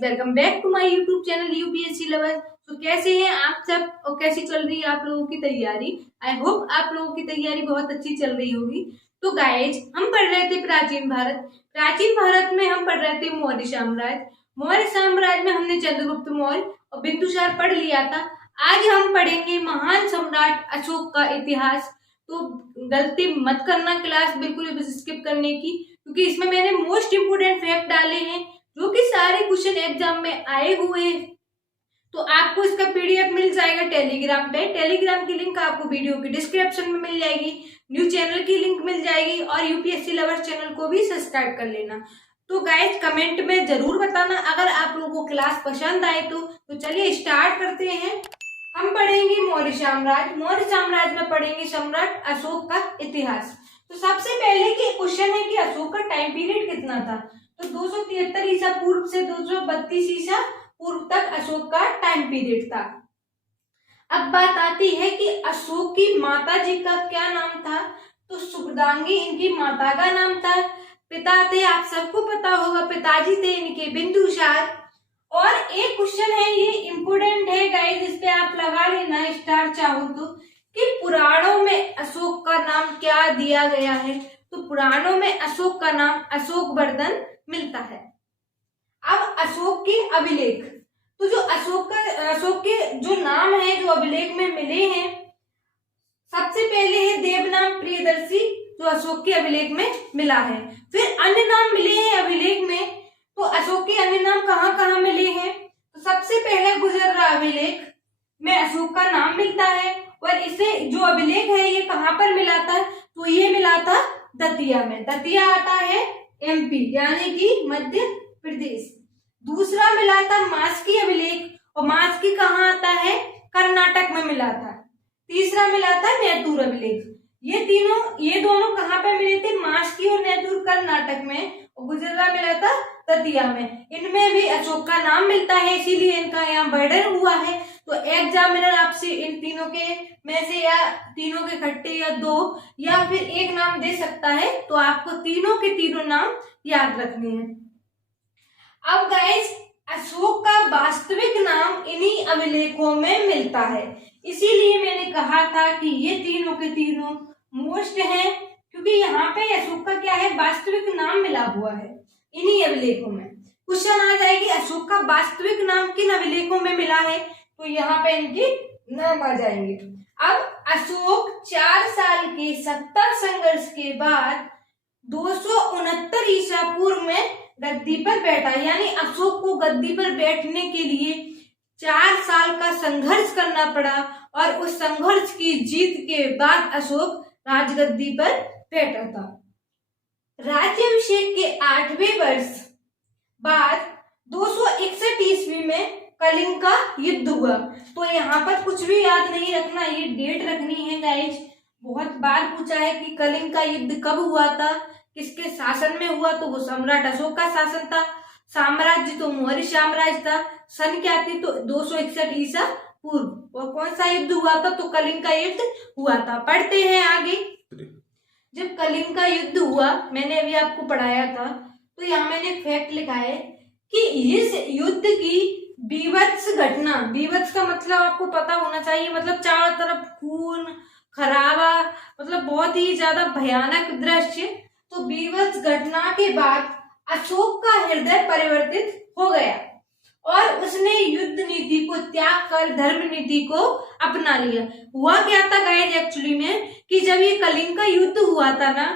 Welcome back to my YouTube channel UPSC lovers. तो कैसे हैं आप सब और कैसी चल रही है आप लोगों की तैयारी। आई होप आप लोगों की तैयारी बहुत अच्छी चल रही होगी। तो गाइज हम पढ़ रहे थे प्राचीन भारत में हम पढ़ रहे थे मौर्य साम्राज्य में हमने चंद्रगुप्त मौर्य और बिंदुसार पढ़ लिया था। आज हम पढ़ेंगे महान सम्राट अशोक का इतिहास। तो गलती मत करना क्लास बिल्कुल भी स्किप करने की, क्योंकि इसमें मैंने मोस्ट इंपोर्टेंट फैक्ट डाले हैं जो कि सारे क्वेश्चन एग्जाम में आए हुए हैं। तो आपको इसका पीडीएफ मिल जाएगा टेलीग्राम पे। टेलीग्राम की लिंक आपको वीडियो की डिस्क्रिप्शन में मिल जाएगी। न्यू चैनल की लिंक मिल जाएगी और यूपीएससी लवर्स चैनल को भी सब्सक्राइब कर लेना। तो गाइज कमेंट में जरूर बताना अगर आप लोगों को क्लास पसंद आए तो चलिए स्टार्ट करते हैं। हम पढ़ेंगे मौर्य साम्राज्य में पढ़ेंगे सम्राट अशोक का इतिहास। तो सबसे पहले की क्वेश्चन है कि अशोक का टाइम पीरियड कितना था। तो 273 ईसा पूर्व से 232 ईसा पूर्व तक अशोक का टाइम पीरियड था। अब बात आती है कि अशोक की माता जी का क्या नाम था। तो शुभदांगी इनकी माता का नाम था। पिता थे, आप सबको पता होगा, पिताजी थे इनके बिंदुसार। और एक क्वेश्चन है, ये इम्पोर्टेंट है गाइस, इस पे आप लगा लेना स्टार चाहो तो, कि पुराणों में अशोक का नाम क्या दिया गया है। तो पुराणों में अशोक का नाम अशोकवर्धन मिलता है। अब अशोक के अभिलेख, तो जो अशोक के जो नाम है जो अभिलेख में मिले हैं, सबसे पहले है देवनाम प्रियदर्शी जो अशोक के अभिलेख में मिला है। फिर अन्य नाम मिले हैं अभिलेख में। तो अशोक के अन्य नाम कहाँ कहाँ मिले हैं। तो सबसे पहले गुजर्रा अभिलेख में अशोक का नाम मिलता है। और इसे जो अभिलेख है ये कहाँ पर मिला था। तो ये मिला था दतिया में। दतिया आता है एमपी यानी कि मध्य प्रदेश। दूसरा मिला था मास्की अभिलेख, और मास्की कहाँ आता है, कर्नाटक में मिला था। तीसरा मिला था नेतूर अभिलेख। ये दोनों कहाँ पर मिले थे, मास्की और नेतूर कर्नाटक में, और गुजर्रा मिला था दतिया में। इनमें भी अशोक का नाम मिलता है, इसीलिए इनका यहाँ बर्डन हुआ है। तो एग्जामिनर आपसे इन तीनों के में से या तीनों के इकट्ठे या दो या फिर एक नाम दे सकता है, तो आपको तीनों के तीनों नाम याद रखने हैं। अब गाइस अशोक का वास्तविक नाम इन्हीं अभिलेखों में मिलता है, इसीलिए मैंने कहा था कि ये तीनों के तीनों मोस्ट हैं, क्योंकि यहाँ पे अशोक का क्या है, वास्तविक नाम मिला हुआ है इन्हीं अभिलेखों में। क्वेश्चन आ जाएगी अशोक का वास्तविक नाम किन अभिलेखों में मिला है, तो यहाँ पे इनके नाम आ जाएंगे। अब अशोक 4 साल के सत्ता संघर्ष के बाद 269 ईसा पूर्व में गद्दी पर बैठा, यानी अशोक को गद्दी पर बैठने के लिए 4 साल का संघर्ष करना पड़ा, और उस संघर्ष की जीत के बाद अशोक राजगद्दी पर बैठा था। राज्याभिषेक के 8वें वर्ष बाद 261 ईस्वी में कलिंग का युद्ध हुआ। तो यहाँ पर कुछ भी याद नहीं रखना, ये डेट रखनी है गाइज। बहुत बार पूछा है कि कलिंग का युद्ध कब हुआ था, किसके शासन में हुआ, तो वो सम्राट अशोक का शासन था। साम्राज्य तो मौर्य साम्राज्य था। सन क्या थी, तो 261 ईसा पूर्व। और कौन सा युद्ध हुआ था, तो कलिंग का युद्ध हुआ था। पढ़ते हैं आगे। जब कलिंग का युद्ध हुआ, मैंने अभी आपको पढ़ाया था, तो यहाँ मैंने फैक्ट लिखा है कि इस युद्ध की बीभत्स घटना, बीभत्स का मतलब आपको पता होना चाहिए, मतलब चारों तरफ खून खराबा, मतलब बहुत ही ज्यादा भयानक दृश्य। तो बीभत्स घटना के बाद अशोक का हृदय परिवर्तित हो गया और उसने युद्ध नीति को त्याग कर धर्म नीति को अपना लिया। हुआ क्या था गाइस एक्चुअली में, कि जब ये कलिंग का युद्ध हुआ था ना,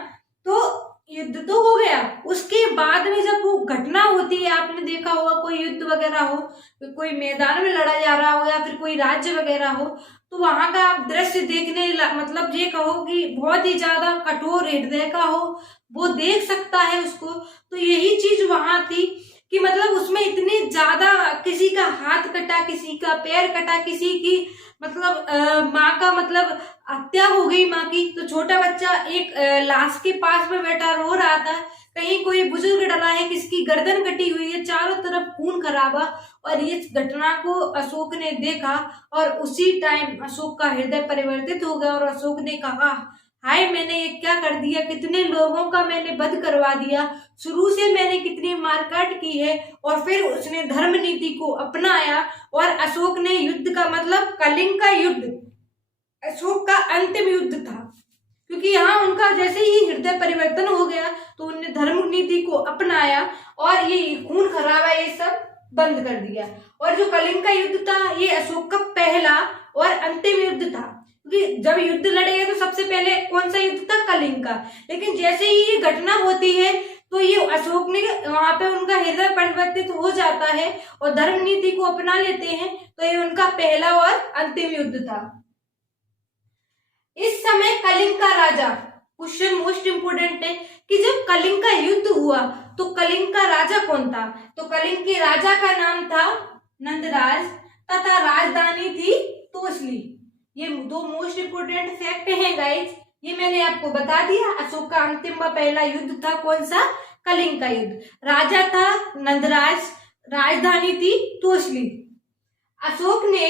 तो युद्ध तो हो गया, उसके बाद में जब वो घटना होती है, आपने देखा होगा कोई युद्ध वगैरह हो, कोई मैदान में लड़ा जा रहा हो या फिर कोई राज्य वगैरह हो, तो वहां का आप दृश्य देखने मतलब ये कहो कि बहुत ही ज्यादा कठोर हृदय का हो, वो देख सकता है उसको। तो यही चीज वहां थी कि मतलब उसमें इतनी ज्यादा, किसी का हाथ कटा, किसी का पैर कटा, किसी की मतलब माँ का मतलब हत्या हो गई माँ की। तो छोटा बच्चा एक लाश के पास में बैठा रो रहा था, कहीं कोई बुजुर्ग डरा है, किसकी गर्दन कटी हुई है, चारों तरफ खून खराबा। और इस घटना को अशोक ने देखा और उसी टाइम अशोक का हृदय परिवर्तित हो गया और अशोक ने कहा हाय मैंने ये क्या कर दिया, कितने लोगों का मैंने वध करवा दिया, शुरू से मैंने कितनी मारकाट की है। और फिर उसने धर्म नीति को अपनाया और अशोक ने युद्ध का मतलब कलिंग का युद्ध अशोक का अंतिम युद्ध था, क्योंकि यहाँ उनका जैसे ही हृदय परिवर्तन हो गया तो उन्होंने धर्म नीति को अपनाया और ये खून खराबा ये सब बंद कर दिया। और जो कलिंग का युद्ध था ये अशोक का पहला और अंतिम युद्ध था, क्योंकि जब युद्ध लड़े तो सबसे पहले कौन सा युद्ध था, कलिंग का। लेकिन जैसे ही ये घटना होती है तो ये अशोक ने वहां पे उनका हृदय परिवर्तित हो जाता है और धर्म नीति को अपना लेते हैं, तो ये उनका पहला और अंतिम युद्ध था। इस समय कलिंग का राजा, क्वेश्चन मोस्ट इंपोर्टेंट है कि जब कलिंग का युद्ध हुआ तो कलिंग का राजा कौन था, तो कलिंग के राजा का नाम था नंदराज तथा राजधानी थी तोसली। ये दो मोस्ट इंपोर्टेंट फैक्ट हैं गाइस, ये मैंने आपको बता दिया। अशोक का अंतिम व पहला युद्ध था कौन सा, कलिंग का युद्ध। राजा था नंदराज, राजधानी थी तोसली। अशोक ने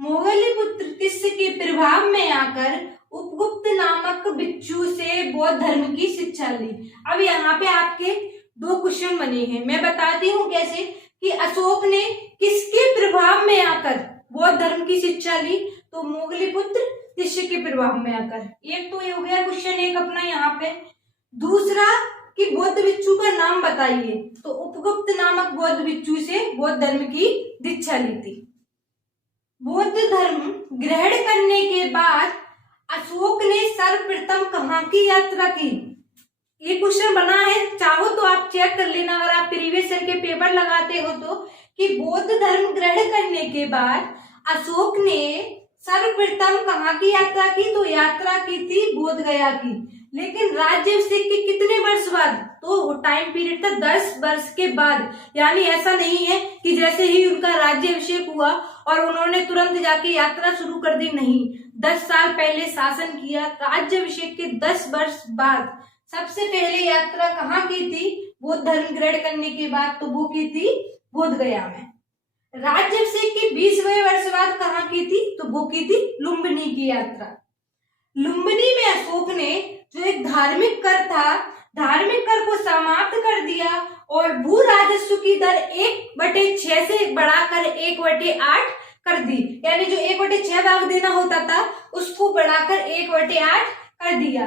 मोगली पुत्र तिस्य के प्रभाव में आकर उपगुप्त नामक भिक्षु से बौद्ध धर्म की शिक्षा ली। अब यहाँ पे आपके दो क्वेश्चन बने हैं, मैं बताती हूँ कैसे कि अशोक ने किसके प्रभाव में आकर बौद्ध धर्म की शिक्षा ली, तो मोगली पुत्र तिस्य के प्रभाव में आकर। एक तो ये हो गया क्वेश्चन एक अपना यहाँ पे। दूसरा कि बौद्ध भिक्षु का नाम बताइए, तो उपगुप्त नामक बौद्ध भिक्षु से बौद्ध धर्म की दीक्षा ली थी। बौद्ध धर्म ग्रहण करने के बाद अशोक ने सर्वप्रथम कहाँ की यात्रा की, ये क्वेश्चन बना है, चाहो तो आप चेक कर लेना अगर आप प्रीवियस ईयर के पेपर लगाते हो तो, कि बौद्ध धर्म ग्रहण करने के बाद अशोक ने सर्वप्रथम कहाँ की यात्रा की, तो यात्रा की थी बोध गया की। लेकिन राज्याभिषेक के कितने वर्ष बाद, तो टाइम पीरियड था 10 वर्ष के बाद। यानी ऐसा नहीं है कि जैसे ही उनका राज्याभिषेक हुआ और उन्होंने तुरंत जाके यात्रा शुरू कर दी, नहीं, 10 साल पहले शासन किया। राज्याभिषेक के 10 वर्ष बाद सबसे पहले यात्रा कहाँ की थी, बौद्ध धर्म ग्रहण करने के बाद, तो वो की थी बोध गया में। राज्याभिषेक के 20वें वर्ष बाद कहाँ की थी, तो वो की थी लुम्बिनी की यात्रा। लुम्बिनी में अशोक ने जो एक धार्मिक कर था, धार्मिक कर को समाप्त कर दिया और भू राजस्व की दर 1/6 से बढ़ाकर 1/8 कर दी। यानी जो 1/6 भाग देना होता था उसको बढ़ाकर 1/8 कर दिया।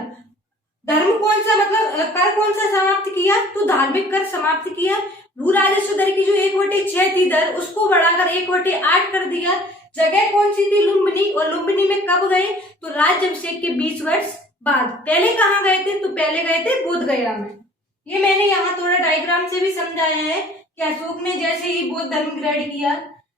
धर्म कौन सा मतलब कर कौन सा समाप्त किया, तो धार्मिक कर समाप्त किया। भू राजस्व दर की जो 1/6 थी दर, उसको बढ़ाकर 1/8 कर दिया। जगह कौन सी थी, लुम्बिनी। और लुम्बिनी में कब गए, तो राज्याभिषेक के 20 वर्ष बाद। पहले कहाँ गए थे, तो पहले गए थे बोध गया में। ये मैंने यहाँ थोड़ा डायग्राम से भी समझाया है कि अशोक ने जैसे ही बौद्ध धर्म ग्रहण किया,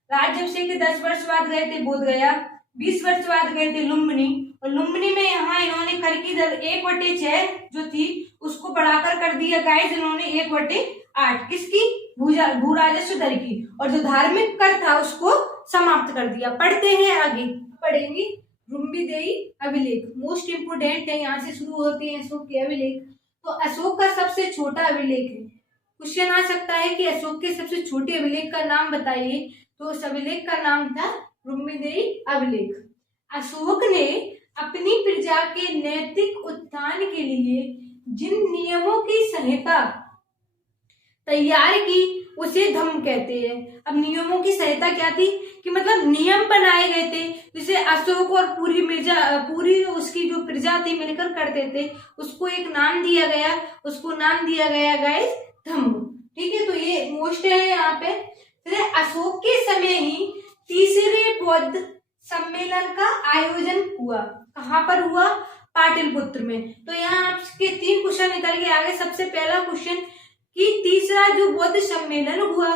राज्याभिषेक के 10 वर्ष बाद गए थे बोध गया, 20 वर्ष बाद गए थे लुम्बिनी। और लुम्बिनी में यहाँ इन्होंने कर की दर 1/6 जो थी उसको बढ़ाकर कर दिया गाइस इन्होंने 1/8 किसकी, भू राजस्व दर की। और जो धार्मिक कर था उसको समाप्त कर दिया। पढ़ते हैं आगे, पढ़ेंगे रुम्बीदेई अभिलेख, मोस्ट इंपोर्टेंट है, यहाँ से शुरू होते हैं अशोक के अभिलेख। तो अशोक का सबसे छोटा अभिलेख है। क्वेश्चन आ सकता है कि अशोक के सबसे छोटे अभिलेख का नाम बताइए, तो उस अभिलेख का नाम था रुम्बीदेई अभिलेख। अशोक ने अपनी प्रजा के नैतिक उत्थान के लिए जिन नियमों की संहिता तैयार की उसे धम्म कहते हैं। अब नियमों की संहिता क्या थी, कि मतलब नियम बनाए गए थे जिसे अशोक और पूरी उसकी जो प्रजा थी मिलकर करते थे, उसको एक नाम दिया गया, उसको नाम दिया गया गाइस धम्म। ठीक है, तो ये मोस्ट है यहाँ पे। फिर अशोक के समय ही तीसरे बौद्ध सम्मेलन का आयोजन हुआ। कहाँ पर हुआ, पाटलिपुत्र में। तो यहाँ आपके 3 क्वेश्चन निकल के आगे। सबसे पहला क्वेश्चन कि तीसरा जो बौद्ध सम्मेलन हुआ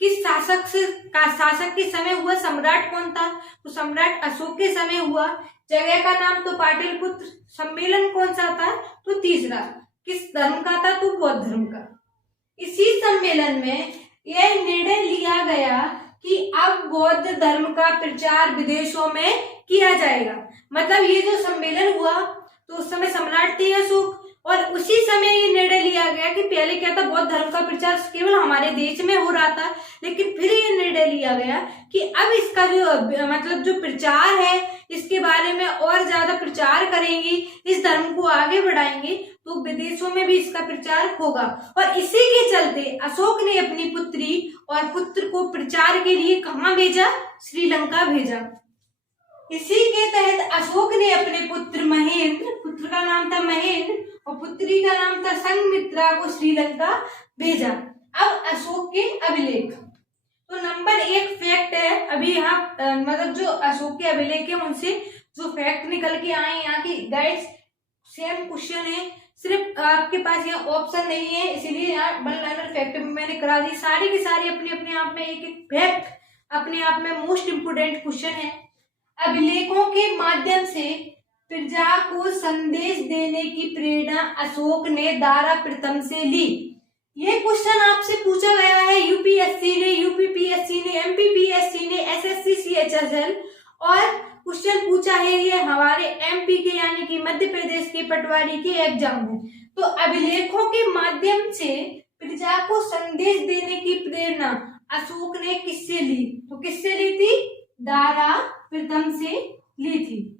किस शासक के समय हुआ, सम्राट कौन था, तो सम्राट अशोक के समय हुआ। जगह का नाम तो पाटलिपुत्र। सम्मेलन कौन सा था, तो तीसरा। किस धर्म का था, तो बौद्ध धर्म का। इसी सम्मेलन में यह निर्णय लिया गया कि अब बौद्ध धर्म का प्रचार विदेशों में किया जाएगा। मतलब ये जो सम्मेलन हुआ तो उस समय सम्राट थे अशोक और उसी समय ये निर्णय लिया गया कि पहले क्या था, बौद्ध धर्म का प्रचार केवल हमारे देश में हो रहा था, लेकिन फिर ये निर्णय लिया गया कि अब इसका जो मतलब जो प्रचार है इसके बारे में और ज्यादा प्रचार करेंगे, इस धर्म को आगे बढ़ाएंगे तो विदेशों में भी इसका प्रचार होगा। और इसी के चलते अशोक ने अपनी पुत्री और पुत्र को प्रचार के लिए कहाँ भेजा, श्रीलंका भेजा। इसी के तहत अशोक ने अपने पुत्र महेंद्र, पुत्र का नाम था महेंद्र और पुत्री का नाम था संघमित्रा को श्रीलंका भेजा। अब अशोक के अभिलेख, तो नंबर 1 फैक्ट है अभी यहाँ मतलब जो अशोक के अभिलेख है उनसे जो फैक्ट निकल के आए यहाँ की गाइड्स, सेम क्वेश्चन है, सिर्फ आपके पास यहाँ ऑप्शन नहीं है, इसीलिए यहाँ वन लाइनर फैक्ट मैंने करा दी। सारी की सारी अपने अपने आप में एक एक फैक्ट अपने आप में मोस्ट इम्पोर्टेंट क्वेश्चन है। अभिलेखों के माध्यम से प्रजा को संदेश देने की प्रेरणा अशोक ने दारा प्रथम से ली। ये क्वेश्चन आपसे पूछा गया है यूपीएससी ने, यूपीपीएससी ने, एमपीपीएससी ने, एसएससी सीएचएसएल, और क्वेश्चन पूछा है ये हमारे एमपी के यानी कि मध्य प्रदेश के पटवारी के एग्जाम में। तो अभिलेखों के माध्यम से प्रजा को संदेश देने की प्रेरणा अशोक ने किससे ली, तो किससे ली थी, दारा प्रथम से ली थी।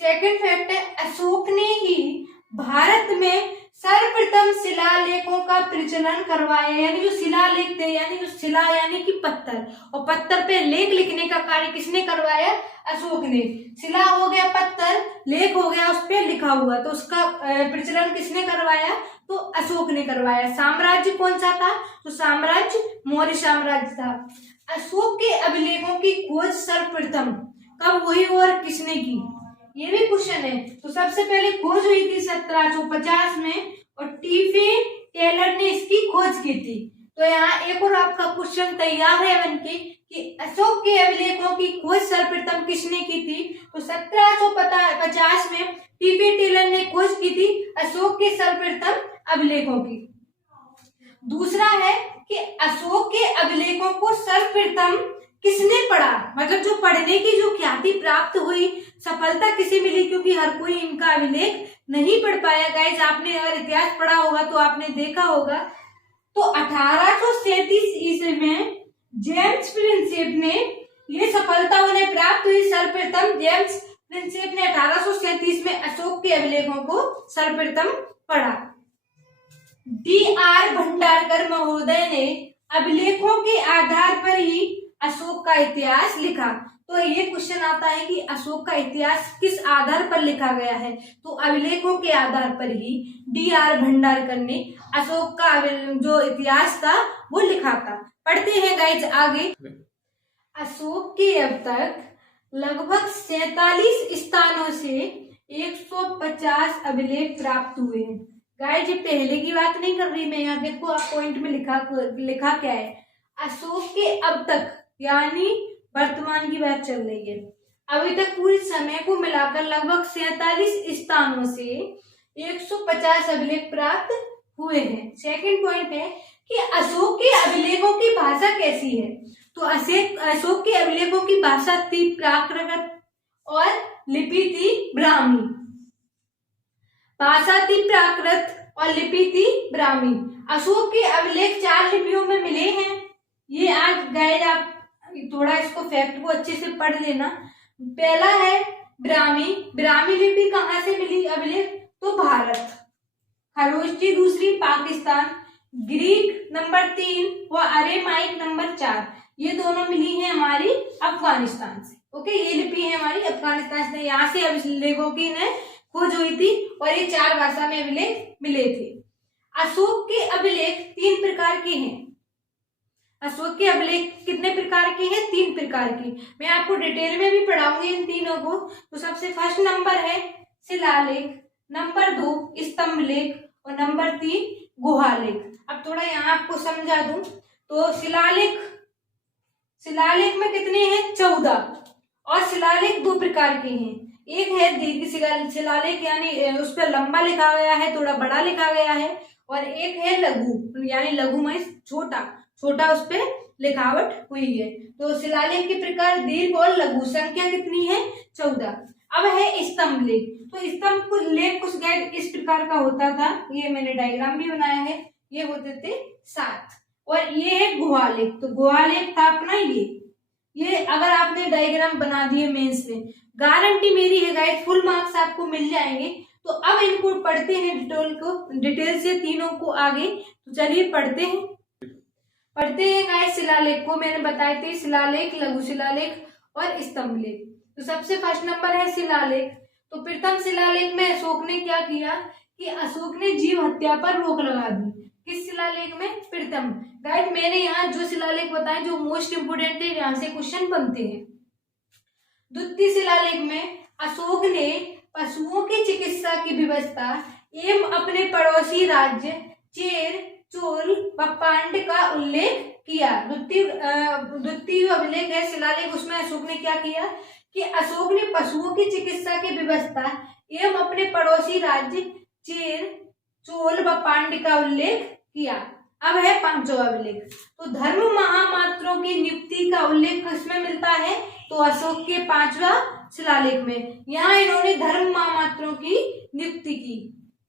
सेकंड फैक्ट है अशोक ने ही भारत में सर्वप्रथम शिलालेखों का प्रचलन करवाया, यानी जो शिलालेख थे, यानी जो शिला यानी कि पत्थर, और पत्थर पे लेख लिखने का कार्य किसने करवाया, अशोक ने। शिला हो गया पत्थर, लेख हो गया उस पे लिखा हुआ, तो उसका प्रचलन किसने करवाया, तो अशोक ने करवाया। साम्राज्य कौन सा था, तो साम्राज्य मौर्य साम्राज्य था। अशोक के अभिलेखों की खोज सर्वप्रथम कब हुई और किसने की, ये भी क्वेश्चन है। तो सबसे पहले खोज हुई थी 1750 में और टीफे टेलर ने इसकी खोज की थी। तो यहाँ एक और आपका क्वेश्चन तैयार है बनके कि अशोक के अभिलेखों की खोज सर्वप्रथम किसने की थी, तो 1750 में टीफे टेलर ने खोज की थी अशोक के सर्वप्रथम अभिलेखों की। दूसरा है कि अशोक के अभिलेखों को सर्वप्रथम किसने पढ़ा, मतलब जो पढ़ने की जो ख्याति प्राप्त हुई, सफलता किसे मिली, क्योंकि हर कोई इनका अभिलेख नहीं पढ़ पाया। गाइस आपने अगर इतिहास पढ़ा होगा तो आपने देखा होगा, तो 1837 ईस्वी में जेम्स प्रिंसेप ने ये सफलता उन्हें प्राप्त हुई। सर्वप्रथम जेम्स प्रिंसेप ने 1837 में अशोक के अभिलेखों को सर्वप्रथम पढ़ा। D.R. भंडारकर महोदय ने अभिलेखों के आधार पर ही अशोक का इतिहास लिखा। तो ये क्वेश्चन आता है कि अशोक का इतिहास किस आधार पर लिखा गया है, तो अभिलेखों के आधार पर ही D.R. भंडारकर ने अशोक का जो इतिहास था वो लिखा था। पढ़ते हैं गाइज आगे। अशोक के अब तक लगभग 47 स्थानों से 150 अभिलेख प्राप्त हुए हैं। गाइज ये पहले की बात नहीं कर रही मैं, यहाँ देखो आप पॉइंट में लिखा क्या है, अशोक के अब तक यानी वर्तमान की बात चल रही है। अभी तक पूरे समय को मिलाकर लगभग 47 स्थानों से 150 अभिलेख प्राप्त हुए हैं। सेकंड पॉइंट है कि अशोक के अभिलेखों की भाषा कैसी है, तो अशोक के अभिलेखों की भाषा थी प्राकृत और लिपि थी ब्राह्मी। भाषा थी प्राकृत और लिपि थी ब्राह्मी। अशोक के अभिलेख 4 लिपियों में मिले हैं। ये आज गाइड आप थोड़ा इसको फैक्ट को अच्छे से पढ़ लेना। पहला है ब्राह्मी। ब्राह्मी लिपि कहाँ से मिली अभिलेख, तो भारत। खरोष्टी दूसरी पाकिस्तान। ग्रीक नंबर 3 व अरेमाइक नंबर 4, ये दोनों मिली हैं हमारी अफगानिस्तान से। ओके, ये लिपि है हमारी अफगानिस्तान से, यहाँ से अभिलेखों की खोज हुई थी और ये 4 भाषा में अभिलेख मिले थे। अशोक के अभिलेख 3 प्रकार के हैं। अशोक के अभिलेख कितने प्रकार के हैं, 3 प्रकार के। मैं आपको डिटेल में भी पढ़ाऊंगी इन तीनों को। तो सबसे फर्स्ट नंबर है शिलालेख, नंबर 2 स्तंभ लेख और नंबर 3 गुहालेख। अब थोड़ा यहाँ आपको समझा दूं तो शिलालेख में कितने हैं, 14, और शिलालेख 2 प्रकार के हैं। एक है दीर्घ शिलालेख यानी उस पर लंबा लिखा गया है, थोड़ा बड़ा लिखा गया है, और एक है लघु यानी लघु में छोटा उस पे लिखावट हुई है। तो शिलालेख के प्रकार दीर्घ और लघु, संख्या कितनी है, 14। अब है स्तंभ लेख। तो स्तंभ लेख कुछ गाइड इस प्रकार का होता था, ये मैंने डायग्राम भी बनाया है, ये होते थे 7। और ये है गुहा लेख। तो गुहा लेख था अपना ये अगर आपने डायग्राम बना दिए मेंस में, गारंटी मेरी है गाइड फुल मार्क्स आपको मिल जाएंगे। तो अब इनको पढ़ते हैं डिटेल से तीनों को आगे। तो चलिए पढ़ते हैं गाइस शिलालेख को। मैंने बताए थे शिलालेख, लघु शिलालेख और स्तंभ लेख। तो सबसे फर्स्ट नंबर है शिलालेख। तो प्रथम शिलालेख में अशोक ने क्या किया कि अशोक ने जीव हत्या पर रोक लगा दी। किस शिलालेख में? प्रथम। गाइड मैंने यहाँ जो शिलालेख बताए जो मोस्ट इंपोर्टेंट है, यहाँ से क्वेश्चन बनते हैं। द्वितीय शिलालेख में अशोक ने पशुओं की चिकित्सा की व्यवस्था एवं अपने पड़ोसी राज्य चेर, चोल व पांड का उल्लेख किया। द्वितीय अभिलेख है शिलालेख, उसमें अशोक ने क्या किया कि अशोक ने पशुओं की चिकित्सा की व्यवस्था एवं अपने पड़ोसी राज्य चेर, चोल व पांड का उल्लेख किया। अब है पांचवा अभिलेख। तो धर्म महामात्रों की नियुक्ति का उल्लेख किसमें मिलता है? तो अशोक के 5वां शिलालेख में। यहाँ इन्होंने धर्म महामात्रों की नियुक्ति की।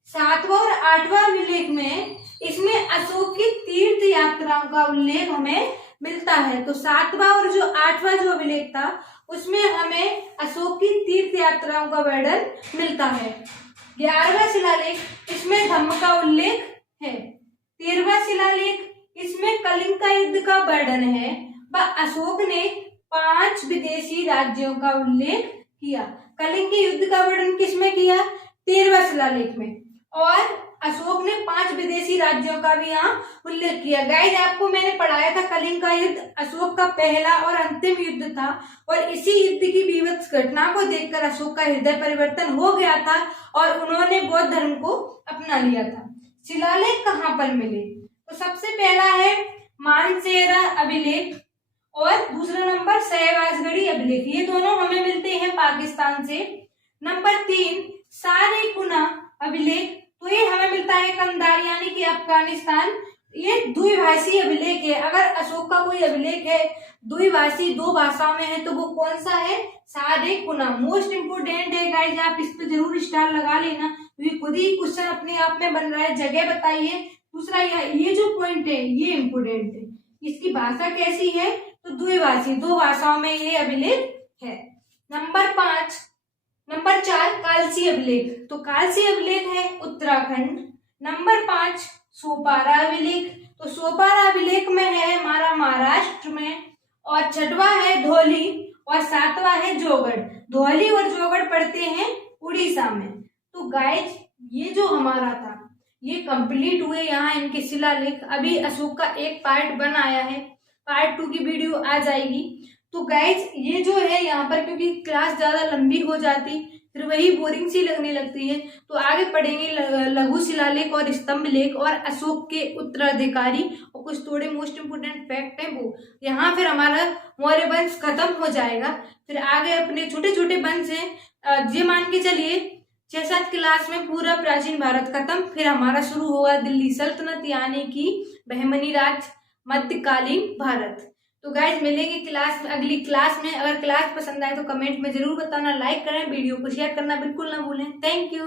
7वां और 8वां अभिलेख में इसमें अशोक की तीर्थ यात्राओं का उल्लेख हमें मिलता है। तो 7वां और जो 8वां जो अभिलेख था उसमें हमें अशोक की तीर्थ यात्राओं का वर्णन मिलता है। 11वां शिलालेख, इसमें धम्म का उल्लेख है। 13वां शिलालेख, इसमें कलिंग का युद्ध का वर्णन है व अशोक ने 5 विदेशी राज्यों का उल्लेख किया। कलिंग के युद्ध का वर्णन किसमें किया? 13वां शिलालेख में। और अशोक ने 5 विदेशी राज्यों का भी यहाँ उल्लेख किया। गाइस आपको मैंने पढ़ाया था कलिंग का युद्ध अशोक का पहला और अंतिम युद्ध था और इसी युद्ध की बीभत्स घटना को देखकर अशोक का हृदय परिवर्तन हो गया था और उन्होंने बौद्ध धर्म को अपना लिया था। शिलालेख कहाँ पर मिले? तो सबसे पहला है मानसेरा अभिलेख और दूसरा नंबर सहवाजगढ़ी अभिलेख। ये दोनों हमें मिलते हैं पाकिस्तान से। नंबर 3 सारेकुना अभिलेख, तो ये हमें मिलता है कंधार यानी कि अफगानिस्तान। ये द्विभाषी अभिलेख है। अगर अशोक का कोई अभिलेख है द्विभाषी 2 भाषाओं में है तो वो कौन सा है? सारेकुना। मोस्ट इंपोर्टेंट है गाइस, आप इस पे जरूर स्टार लगा लेना, ये खुद ही क्वेश्चन अपने आप में बन रहा है। जगह बताइए। दूसरा ये जो पॉइंट है ये इंपोर्टेंट है, इसकी भाषा कैसी है? तो द्विभाषी, 2 भाषाओं में ये अभिलेख है। नंबर 4 कालसी अभिलेख। तो कालसी अभिलेख है उत्तराखंड। नंबर 5 सोपारा अभिलेख। तो सोपारा अभिलेख में है हमारा महाराष्ट्र में। और 6वां है धौली और 7वां है जोगढ़। धौली और जोगढ़ पड़ते हैं उड़ीसा में। तो गाइज ये जो हमारा था ये कंप्लीट हुए यहाँ इनके शिलालेख। अभी अशोक का एक पार्ट बन आया है, पार्ट 2 की वीडियो आ जाएगी। तो गाइज ये जो है यहाँ पर क्योंकि क्लास ज्यादा लंबी हो जाती फिर वही बोरिंग सी लगने लगती है, तो आगे पढ़ेंगे लघु शिलालेख और स्तंभ लेख और अशोक के उत्तराधिकारी और कुछ थोड़े मोस्ट इंपोर्टेंट फैक्ट है वो। यहाँ फिर हमारा मौर्य वंश खत्म हो जाएगा। फिर आगे अपने छोटे छोटे वंश हैं, ये मान के चलिए 6-7 क्लास में पूरा प्राचीन भारत खत्म। फिर हमारा शुरू होगा दिल्ली सल्तनत यानी कि बहमनी राज, मध्यकालीन भारत। तो गाइज मिलेंगे अगली क्लास में। अगर क्लास पसंद आए तो कमेंट में जरूर बताना, लाइक करें, वीडियो को शेयर करना बिल्कुल ना भूलें। Thank you.